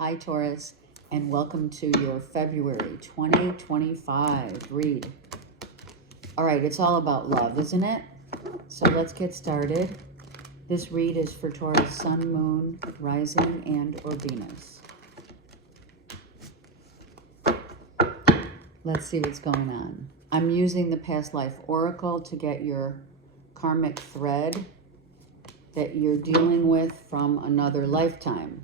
Hi, Taurus, and welcome to your February 2025 read. All right, it's all about love, isn't it? So let's get started. This read is for Taurus, Sun, Moon, Rising, and or Venus. Let's see what's going on. I'm using the Past Life Oracle to get your karmic thread that you're dealing with from another lifetime.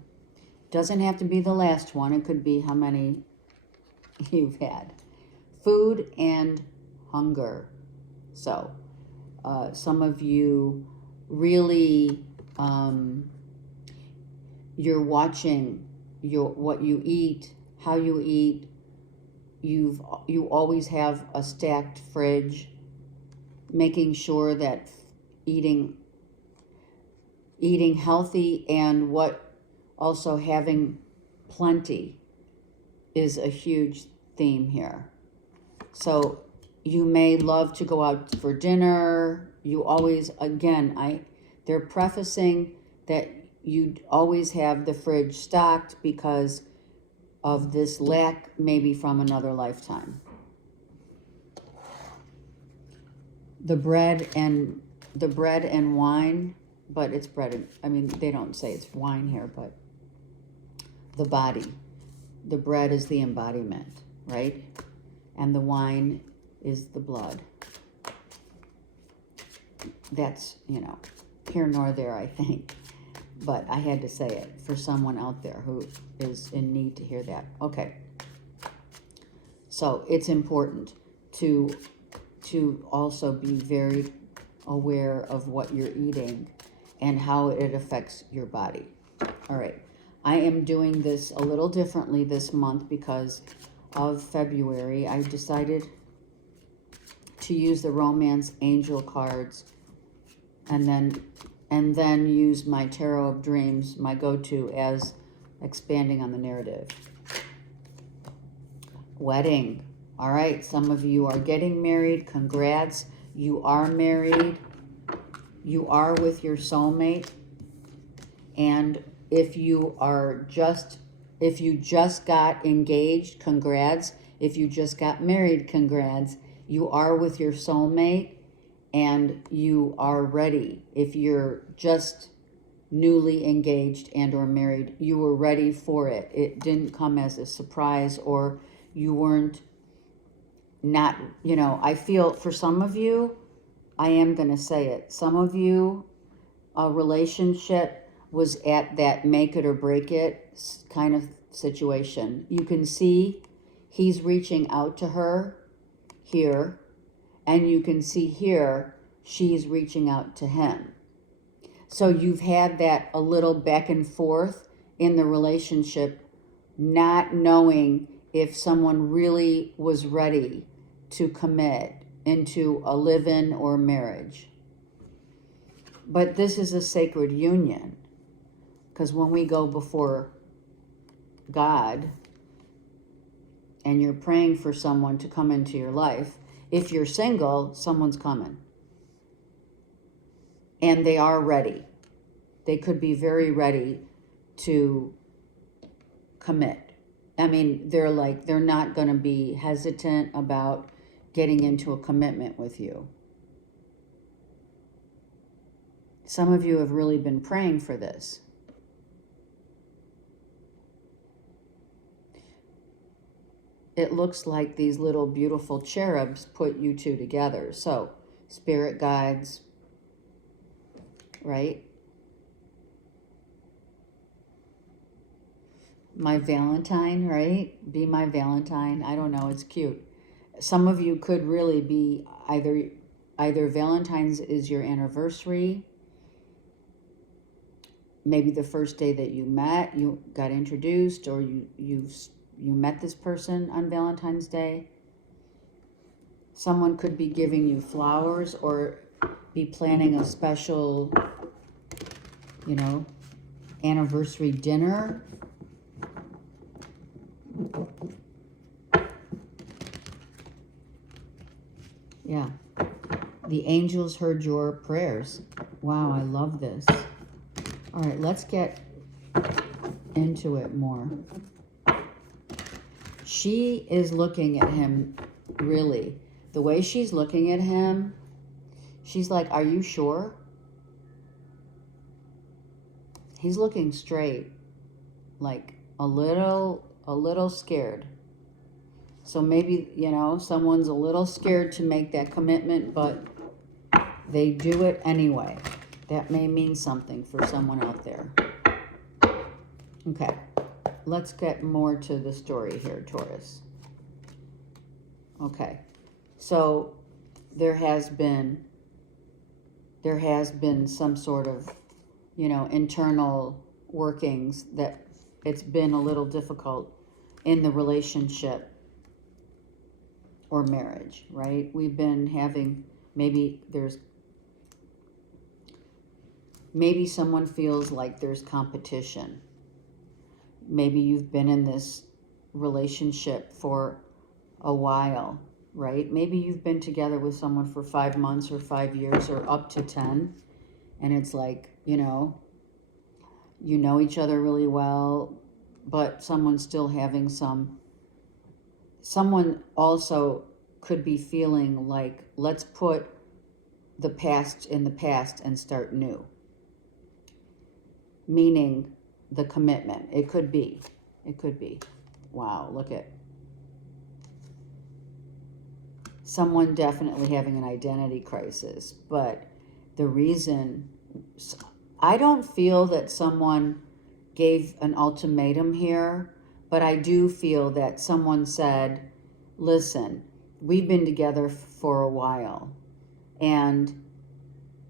Doesn't have to be the last one. It could be how many you've had. Food and hunger. So, some of you really, you're watching what you eat, how you eat. You always have a stacked fridge, making sure that eating healthy and also having plenty is a huge theme here. So you may love to go out for dinner. You always, again, they're prefacing that you always have the fridge stocked because of this lack, maybe from another lifetime. The bread and wine, but it's bread. I mean, they don't say it's wine here, but the body. The bread is the embodiment, right? And the wine is the blood. That's, here nor there, I think. But I had to say it for someone out there who is in need to hear that. Okay. So it's important to also be very aware of what you're eating and how it affects your body. All right. I am doing this a little differently this month because of February. I decided to use the Romance Angel cards and then use my Tarot of Dreams, my go-to, as expanding on the narrative. Wedding. All right, some of you are getting married. Congrats. You are married. You are with your soulmate. And if you just got engaged, congrats. If you just got married, congrats. You are with your soulmate and you are ready. If you're just newly engaged and or married, you were ready for it. It didn't come as a surprise, or you weren't I feel for some of you, I am going to say it. Some of you, a relationship was at that make it or break it kind of situation. You can see he's reaching out to her here, and you can see here she's reaching out to him. So you've had that a little back and forth in the relationship, not knowing if someone really was ready to commit into a live-in or marriage. But this is a sacred union. Because when we go before God and you're praying for someone to come into your life, if you're single, someone's coming. And they are ready. They could be very ready to commit. I mean, they're not going to be hesitant about getting into a commitment with you. Some of you have really been praying for this. It looks like these little beautiful cherubs put you two together. So, spirit guides, right? My Valentine, right? Be my Valentine. I don't know, it's cute. Some of you could really be either Valentine's is your anniversary, maybe the first day that you met, you got introduced, or you met this person on Valentine's Day. Someone could be giving you flowers or be planning a special, anniversary dinner. Yeah. The angels heard your prayers. Wow, I love this. All right, let's get into it more. She is looking at him, really. The way she's looking at him, she's like, are you sure? He's looking straight, like a little scared. So maybe, you know, someone's a little scared to make that commitment, but they do it anyway. That may mean something for someone out there. Okay, let's get more to the story here, Taurus. Okay, so there has been some sort of, you know, internal workings that it's been a little difficult in the relationship or marriage, right? We've been having, maybe someone feels like there's competition. Maybe you've been in this relationship for a while, right? Maybe you've been together with someone for 5 months or 5 years or up to 10. And it's like, you know each other really well, but someone's still having someone also could be feeling like, let's put the past in the past and start new. Meaning the commitment. It could be. Wow, look at someone definitely having an identity crisis. But the reason, I don't feel that someone gave an ultimatum here, but I do feel that someone said, listen, we've been together for a while, and,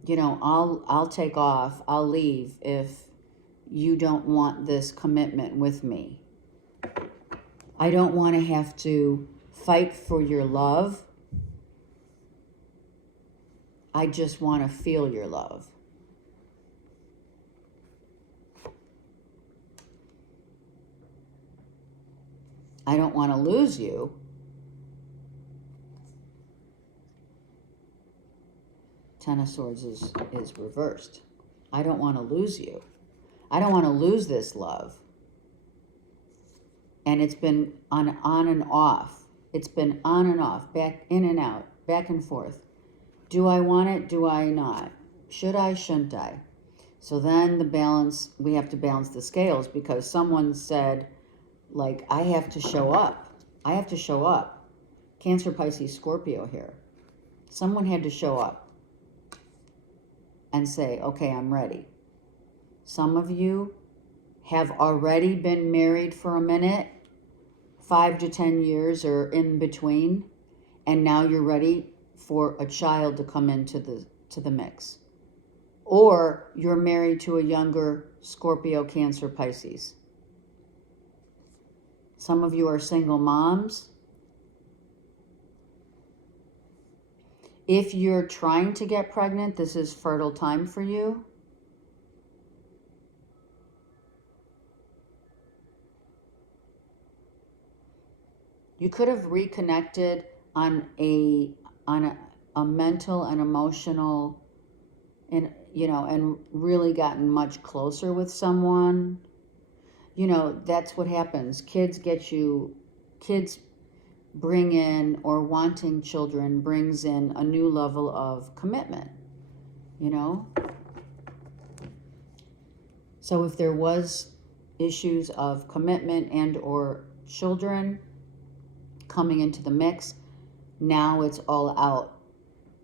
you know, I'll take off, I'll leave if you don't want this commitment with me. I don't want to have to fight for your love. I just want to feel your love. I don't want to lose you. Ten of Swords is reversed. I don't want to lose you. I don't want to lose this love. And it's been on and off. It's been on and off, back in and out, back and forth. Do I want it? Do I not? Should I? Shouldn't I? So then the balance, we have to balance the scales, because someone said, like, I have to show up. I have to show up. Cancer, Pisces, Scorpio here. Someone had to show up and say, okay, I'm ready. Some of you have already been married for a minute, 5 to 10 years or in between, and now you're ready for a child to come into the mix. Or you're married to a younger Scorpio, Cancer, Pisces. Some of you are single moms. If you're trying to get pregnant, this is fertile time for you. You could have reconnected on a mental and emotional, and, you know, and really gotten much closer with someone. You know, that's what happens. Kids bring in, or wanting children brings in a new level of commitment, you know? So if there was issues of commitment and or children coming into the mix, now it's all out.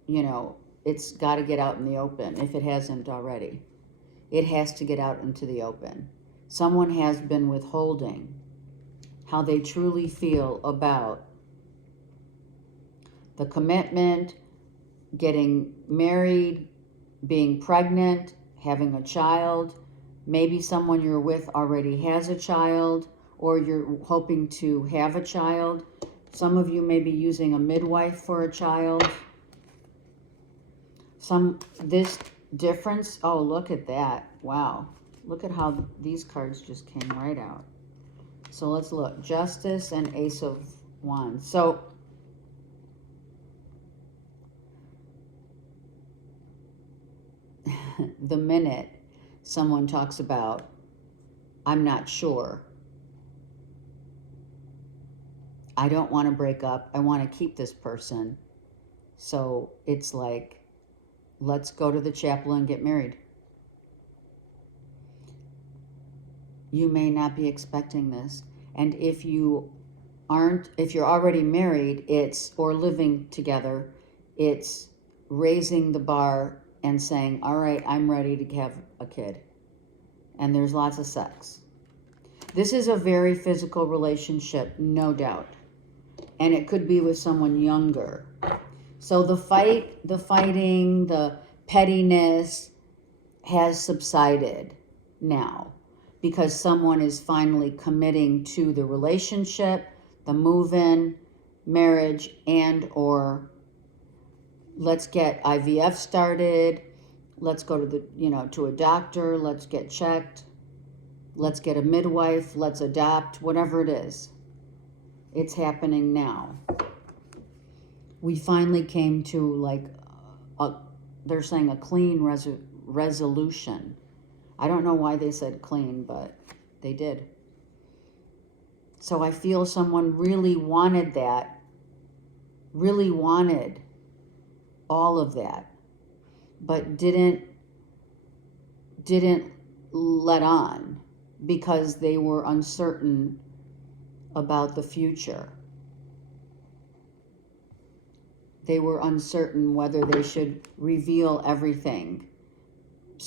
You know, it's got to get out in the open if it hasn't already. It has to get out into the open. Someone has been withholding how they truly feel about the commitment, getting married, being pregnant, having a child. Maybe someone you're with already has a child, or you're hoping to have a child. Some of you may be using a midwife for a child. This difference, oh, look at that. Wow. Look at how these cards just came right out. So let's look. Justice and Ace of Wands. So the minute someone talks about I'm not sure. I don't want to break up. I want to keep this person. So it's like, let's go to the chapel and get married. You may not be expecting this. And if you're already married, or living together, it's raising the bar and saying, all right, I'm ready to have a kid. And there's lots of sex. This is a very physical relationship, no doubt. And it could be with someone younger. So the fighting, the pettiness has subsided now because someone is finally committing to the relationship, the move-in, marriage, and or let's get IVF started, let's go to to a doctor, let's get checked, let's get a midwife, let's adopt, whatever it is. It's happening now. We finally came to they're saying a clean resolution. I don't know why they said clean, but they did. So I feel someone really wanted that, really wanted all of that, but didn't let on because they were uncertain about the future. They were uncertain whether they should reveal everything.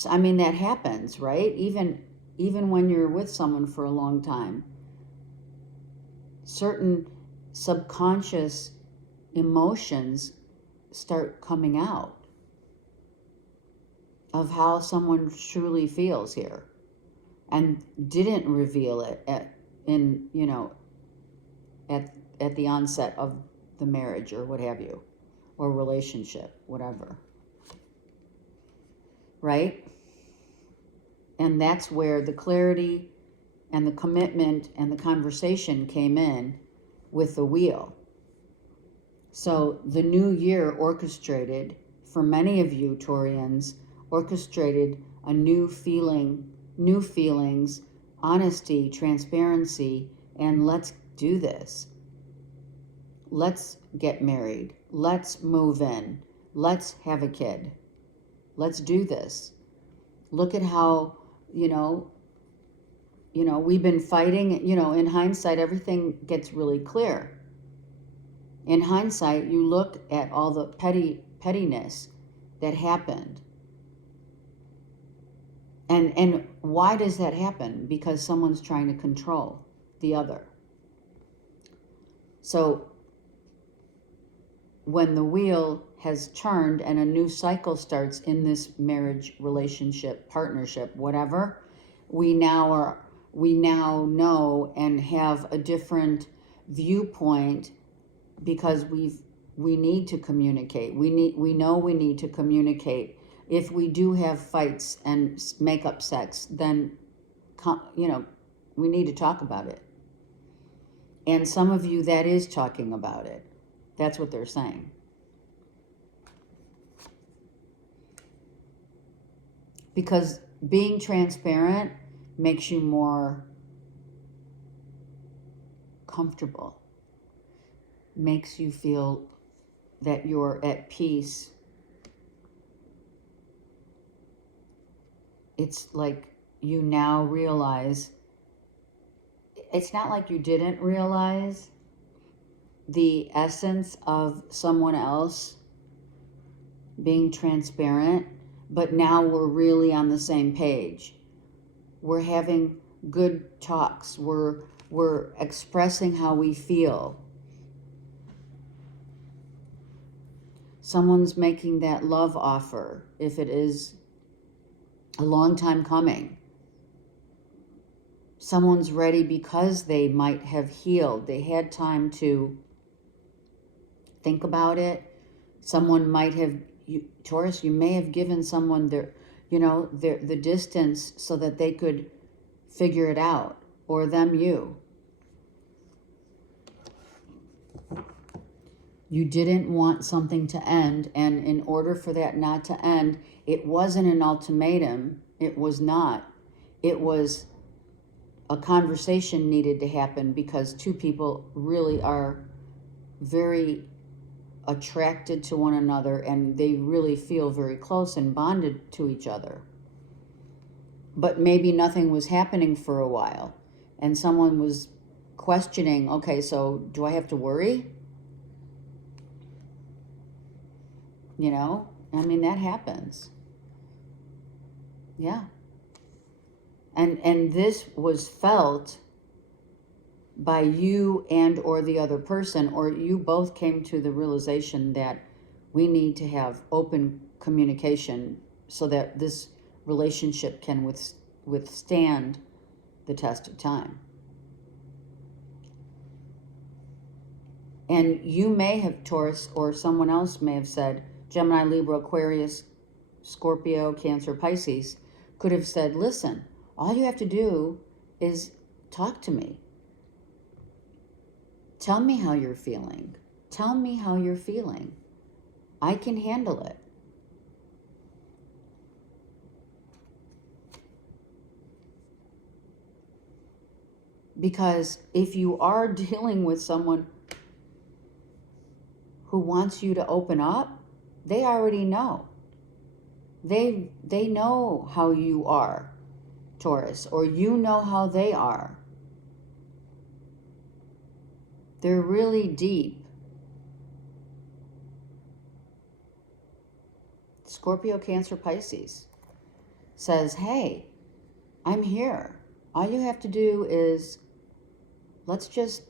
I mean, that happens, right? Even when you're with someone for a long time, certain subconscious emotions start coming out of how someone truly feels here, and didn't reveal it at the onset of the marriage or what have you, or relationship, whatever. Right? And that's where the clarity and the commitment and the conversation came in with the wheel. So the new year orchestrated, for many of you Taurians, orchestrated a new feelings, honesty, transparency, and let's do this. Let's get married. Let's move in. Let's have a kid. Let's do this. Look at how, we've been fighting, in hindsight, everything gets really clear. In hindsight, you look at all the pettiness that happened. And why does that happen? Because someone's trying to control the other. So when the wheel has turned and a new cycle starts in this marriage, relationship, partnership, whatever, we now know and have a different viewpoint because we need to communicate. We know we need to communicate. If we do have fights and make up sex, then we need to talk about it. And some of you, that is talking about it. That's what they're saying. Because being transparent makes you more comfortable, makes you feel that you're at peace. It's like you now realize, it's not like you didn't realize the essence of someone else being transparent, but now we're really on the same page. We're having good talks. We're expressing how we feel. Someone's making that love offer, if it is a long time coming. Someone's ready because they might have healed. They had time to think about it. Someone might have, Taurus, you may have given someone the distance so that they could figure it out, or them you. You didn't want something to end, and in order for that not to end, it wasn't an ultimatum. It was not. It was a conversation needed to happen because two people really are very attracted to one another and they really feel very close and bonded to each other. But maybe nothing was happening for a while and someone was questioning, okay, so do I have to worry? You know, I mean, that happens. Yeah. And this was felt by you and or the other person, or you both came to the realization that we need to have open communication so that this relationship can withstand the test of time. And you may have, Taurus, or someone else may have said, Gemini, Libra, Aquarius, Scorpio, Cancer, Pisces, could have said, listen, all you have to do is talk to me. Tell me how you're feeling. Tell me how you're feeling. I can handle it. Because if you are dealing with someone who wants you to open up, they already know. They know how you are, Taurus, or you know how they are. They're really deep. Scorpio, Cancer, Pisces says, hey, I'm here. All you have to do is let's just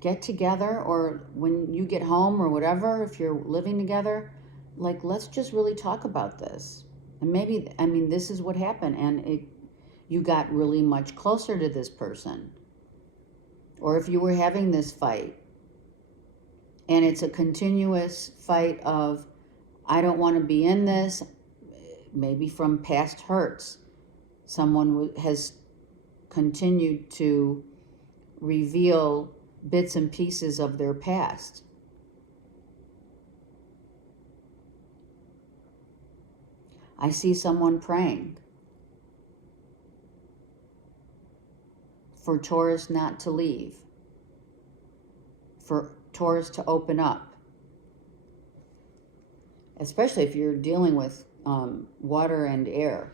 get together, or when you get home or whatever, if you're living together, like, let's just really talk about this. And maybe, I mean, this is what happened, and you got really much closer to this person. Or if you were having this fight, and it's a continuous fight of, I don't want to be in this, maybe from past hurts. Someone has continued to reveal bits and pieces of their past. I see someone praying for Taurus not to leave, for Taurus to open up, especially if you're dealing with water and air.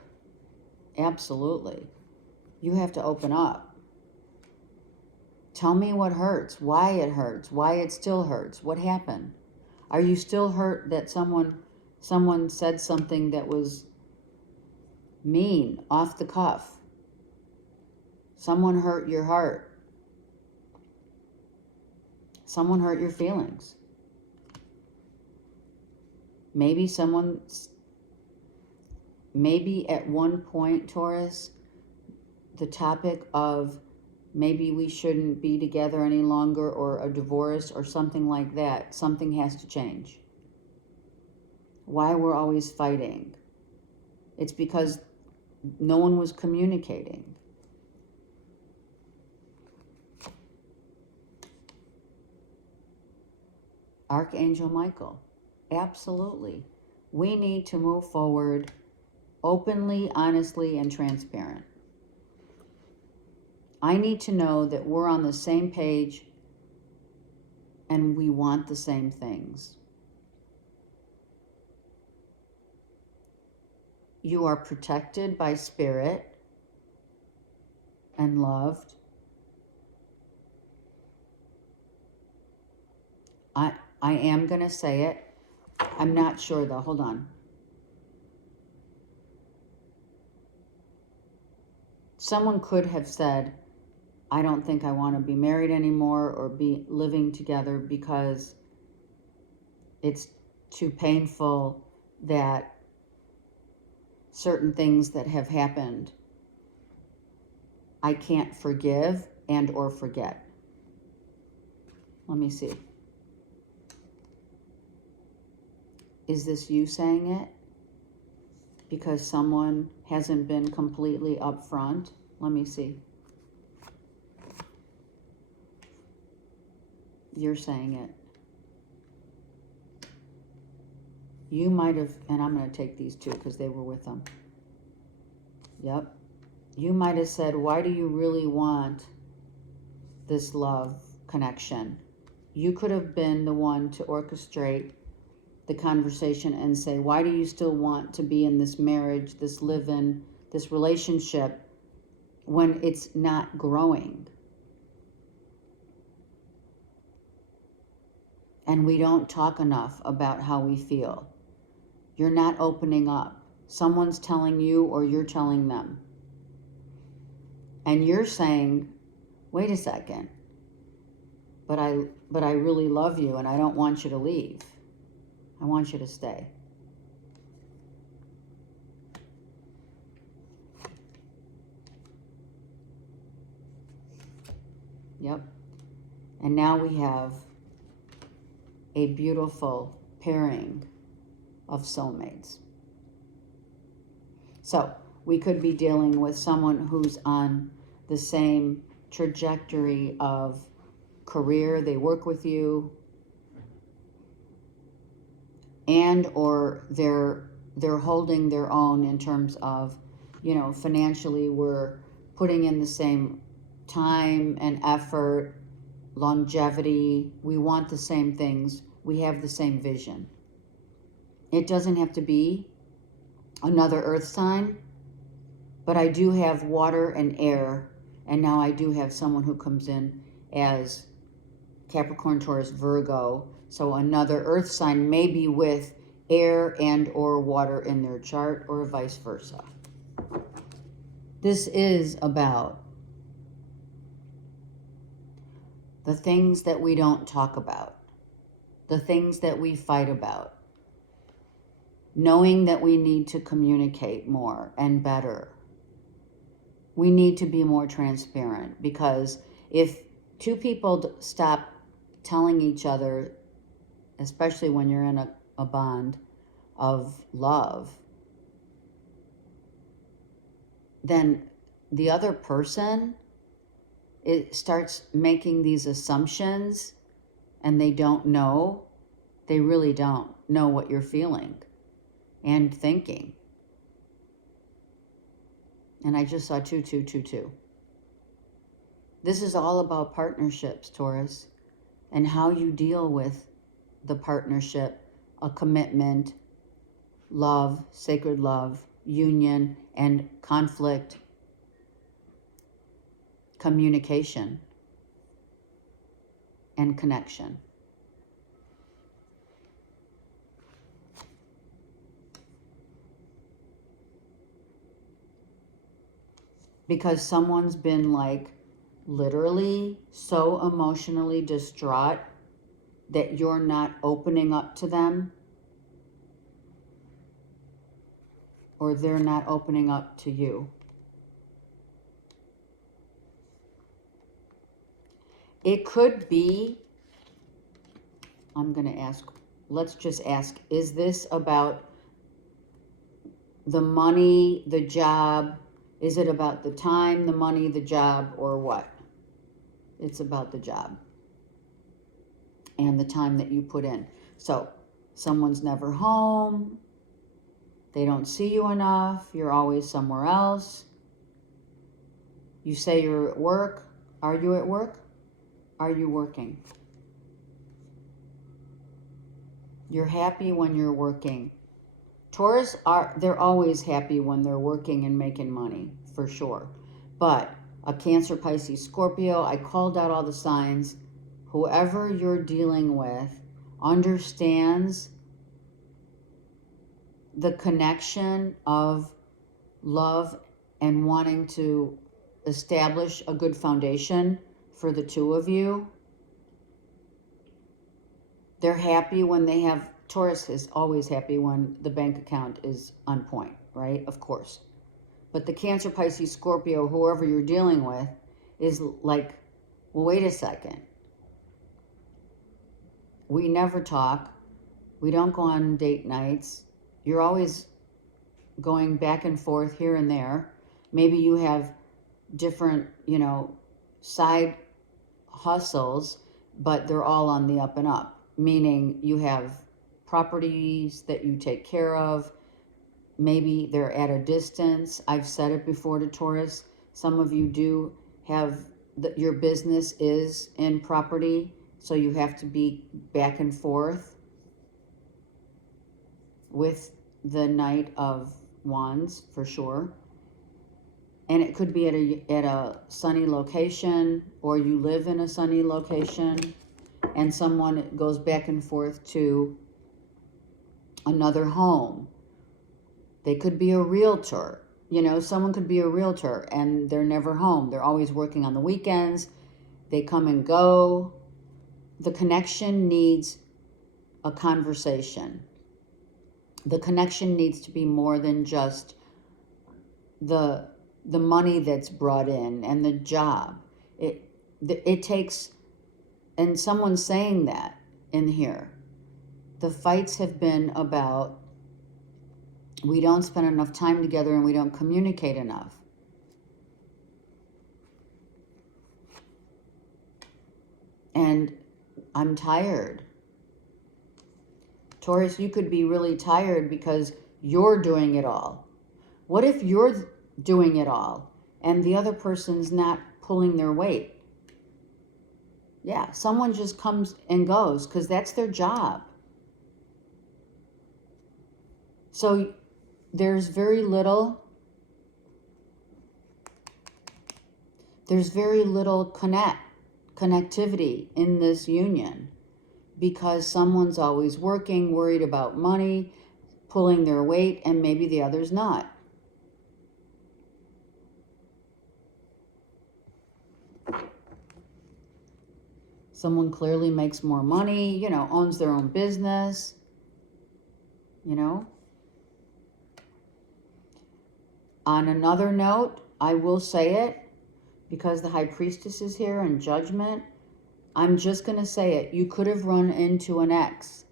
Absolutely. You have to open up. Tell me what hurts, why it still hurts, what happened. Are you still hurt that someone said something that was mean, off the cuff? Someone hurt your heart. Someone hurt your feelings. Maybe at one point, Taurus, the topic of maybe we shouldn't be together any longer, or a divorce or something like that, something has to change. Why we're always fighting? It's because no one was communicating. Archangel Michael, absolutely. We need to move forward openly, honestly, and transparent. I need to know that we're on the same page and we want the same things. You are protected by spirit and loved. I am going to say it. I'm not sure though. Hold on. Someone could have said, I don't think I want to be married anymore or be living together because it's too painful that certain things that have happened I can't forgive and or forget. Let me see. Is this you saying it? Because someone hasn't been completely upfront? Let me see. You're saying it. You might have, and I'm going to take these two because they were with them. Yep. you might have said, why do you really want this love connection? You could have been the one to orchestrate the conversation and say, why do you still want to be in this marriage, this live-in, this relationship when it's not growing? And we don't talk enough about how we feel. You're not opening up. Someone's telling you or you're telling them. And you're saying, wait a second, but I really love you and I don't want you to leave. I want you to stay. Yep. And now we have a beautiful pairing of soulmates. So we could be dealing with someone who's on the same trajectory of career. They work with you, and or they're holding their own in terms of, financially we're putting in the same time and effort, longevity. We want the same things. We have the same vision. It doesn't have to be another earth sign, but I do have water and air, and now I do have someone who comes in as Capricorn, Taurus, Virgo. So another earth sign, maybe with air and or water in their chart, or vice versa. This is about the things that we don't talk about, the things that we fight about, knowing that we need to communicate more and better. We need to be more transparent, because if two people stop telling each other, especially when you're in a bond of love, then the other person, it starts making these assumptions, and they don't know. They really don't know what you're feeling and thinking. And I just saw 2222. This is all about partnerships, Taurus, and how you deal with the partnership, a commitment, love, sacred love, union, and conflict, communication, and connection. Because someone's been literally so emotionally distraught that you're not opening up to them, or they're not opening up to you. It could be, I'm going to ask, let's just ask, is this about the money, the job? Is it about the time, the money, the job, or what? It's about the job and the time that you put in. So someone's never home. They don't see you enough. You're always somewhere else. You say you're at work. Are you at work? Are you working? You're happy when you're working. Taurus, they're always happy when they're working and making money, for sure. But a Cancer, Pisces, Scorpio, I called out all the signs. Whoever you're dealing with understands the connection of love and wanting to establish a good foundation for the two of you. They're happy when they have, Taurus is always happy when the bank account is on point, right? Of course. But the Cancer, Pisces, Scorpio, whoever you're dealing with, is like, well, wait a second. We never talk. We don't go on date nights. You're always going back and forth here and there. Maybe you have different, side hustles, but they're all on the up and up. Meaning you have properties that you take care of. Maybe they're at a distance. I've said it before to Taurus. Some of you do have, your business is in property, so you have to be back and forth with the Knight of Wands for sure. And it could be at a sunny location, or you live in a sunny location, and someone goes back and forth to another home. They could be a realtor. You know, someone could be a realtor and they're never home. They're always working on the weekends. They come and go. The connection needs a conversation. The connection needs to be more than just the money that's brought in and the job. It takes, and someone's saying that in here. The fights have been about, we don't spend enough time together and we don't communicate enough. And I'm tired. Taurus, you could be really tired because you're doing it all. What if you're doing it all and the other person's not pulling their weight? Yeah, someone just comes and goes because that's their job. So there's very little connectivity in this union, because someone's always working, worried about money, pulling their weight, and maybe the other's not. Someone clearly makes more money, you know, owns their own business, you know. On another note, I will say it, because the High Priestess is here and Judgment, I'm just going to say it. You could have run into an ex.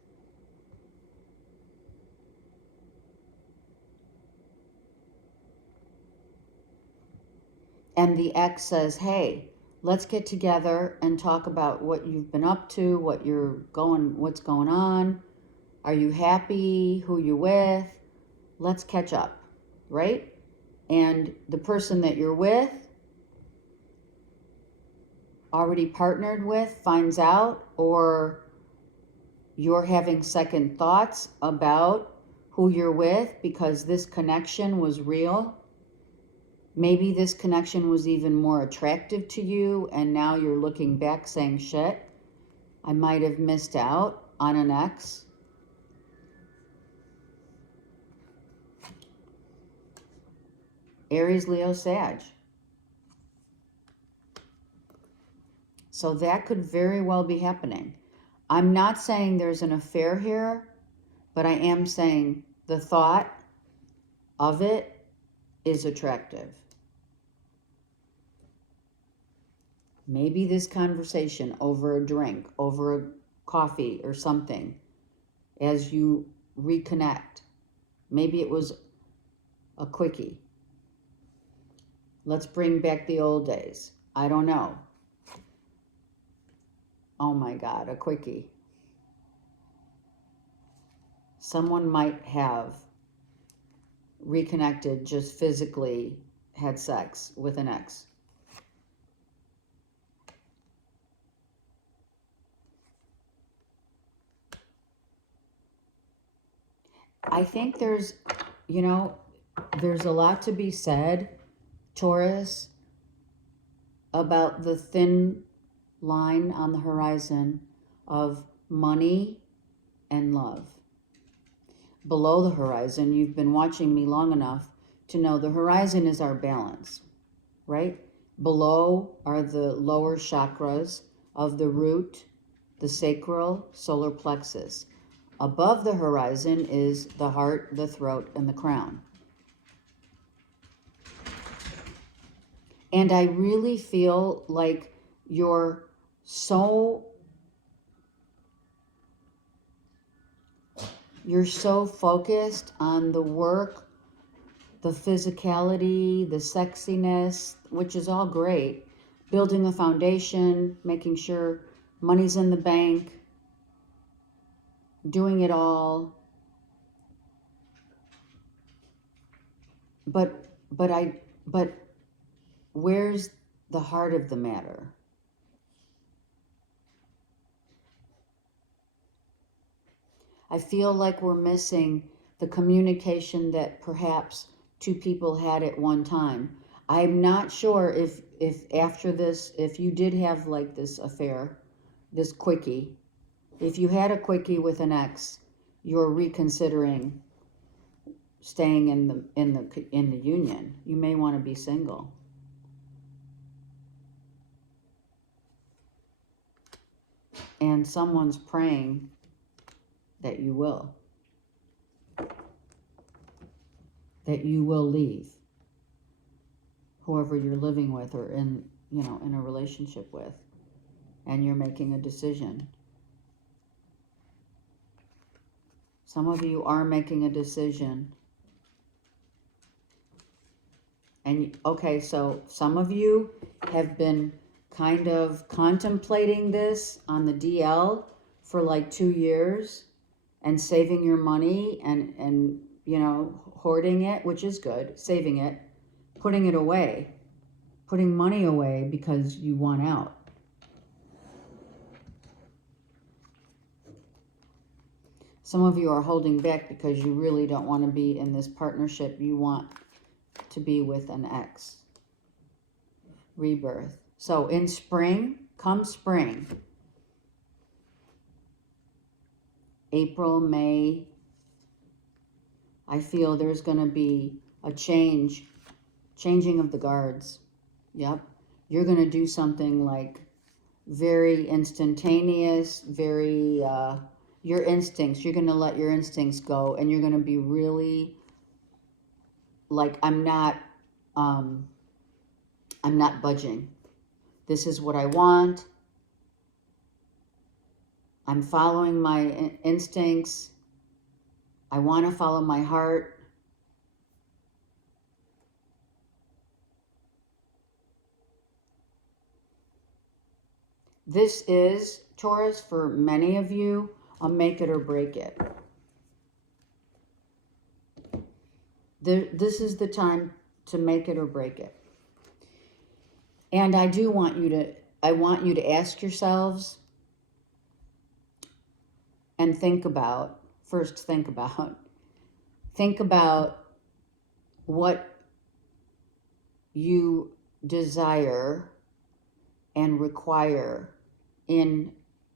And the ex says, hey, let's get together and talk about what you've been up to, what's going on. Are you happy? Who you with? Let's catch up, right? And the person that you're with, already partnered with, finds out, or you're having second thoughts about who you're with because this connection was real. Maybe this connection was even more attractive to you, and now you're looking back saying, shit, I might have missed out on an ex. Aries, Leo, Sag. So that could very well be happening. I'm not saying there's an affair here, but I am saying the thought of it is attractive. Maybe this conversation over a drink, over a coffee or something, as you reconnect, maybe it was a quickie. Let's bring back the old days. I don't know. Oh my God, a quickie. Someone might have reconnected, just physically had sex with an ex. I think there's a lot to be said, Taurus, about the thin line on the horizon of money and love. Below the horizon, you've been watching me long enough to know the horizon is our balance, right? Below are the lower chakras of the root, the sacral, solar plexus. Above the horizon is the heart, the throat, and the crown. And I really feel like you're so focused on the work, the physicality, the sexiness, which is all great, building a foundation, making sure money's in the bank, doing it all. But where's the heart of the matter? I feel like we're missing the communication that perhaps two people had at one time. I'm not sure if after this, if you did have like this affair, this quickie, if you had a quickie with an ex, you're reconsidering staying in the union. You may want to be single. And someone's praying that you will. That you will leave whoever you're living with or in a relationship with, and you're making a decision. Some of you are making a decision. And okay, so some of you have been kind of contemplating this on the DL for like 2 years and saving your money and hoarding it, which is good, saving it, putting it away, putting money away because you want out. Some of you are holding back because you really don't want to be in this partnership. You want to be with an ex. Rebirth. So in spring, come spring, April, May, I feel there's going to be a changing of the guards. Yep. You're going to do something like very instantaneous, very, your instincts. You're going to let your instincts go, and you're going to be really like, I'm not budging. This is what I want. I'm following my instincts. I want to follow my heart. This is, Taurus, for many of you, a make it or break it. This is the time to make it or break it. And I want you to ask yourselves and think about what you desire and require in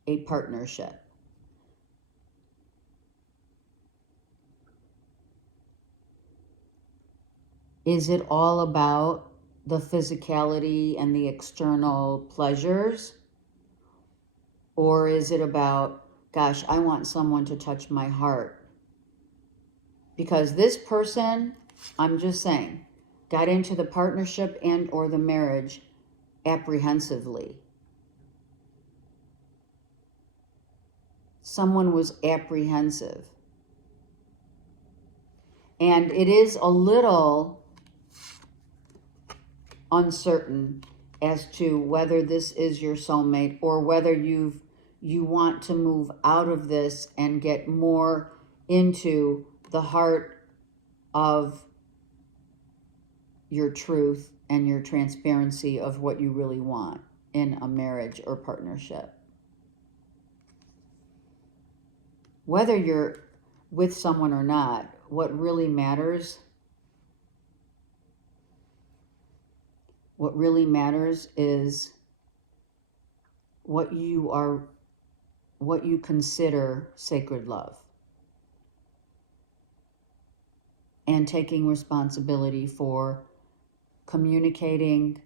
a partnership. Is it all about the physicality and the external pleasures? Or is it about, gosh, I want someone to touch my heart? Because this person, I'm just saying, got into the partnership and or the marriage apprehensively. Someone was apprehensive. And it is a little uncertain as to whether this is your soulmate or whether you want to move out of this and get more into the heart of your truth and your transparency of what you really want in a marriage or partnership. Whether you're with someone or not, what really matters is what you consider sacred love. And taking responsibility for communicating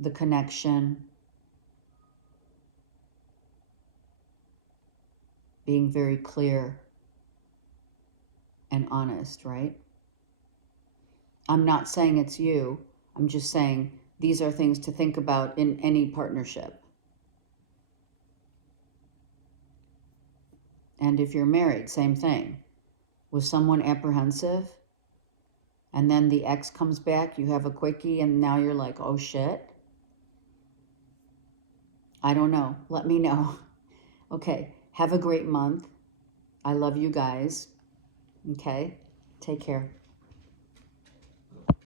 the connection, being very clear and honest, right? I'm not saying it's you. I'm just saying these are things to think about in any partnership. And if you're married, same thing. Was someone apprehensive? And then the ex comes back, you have a quickie, and now you're like, oh shit. I don't know. Let me know. Okay. Have a great month. I love you guys. Okay. Take care.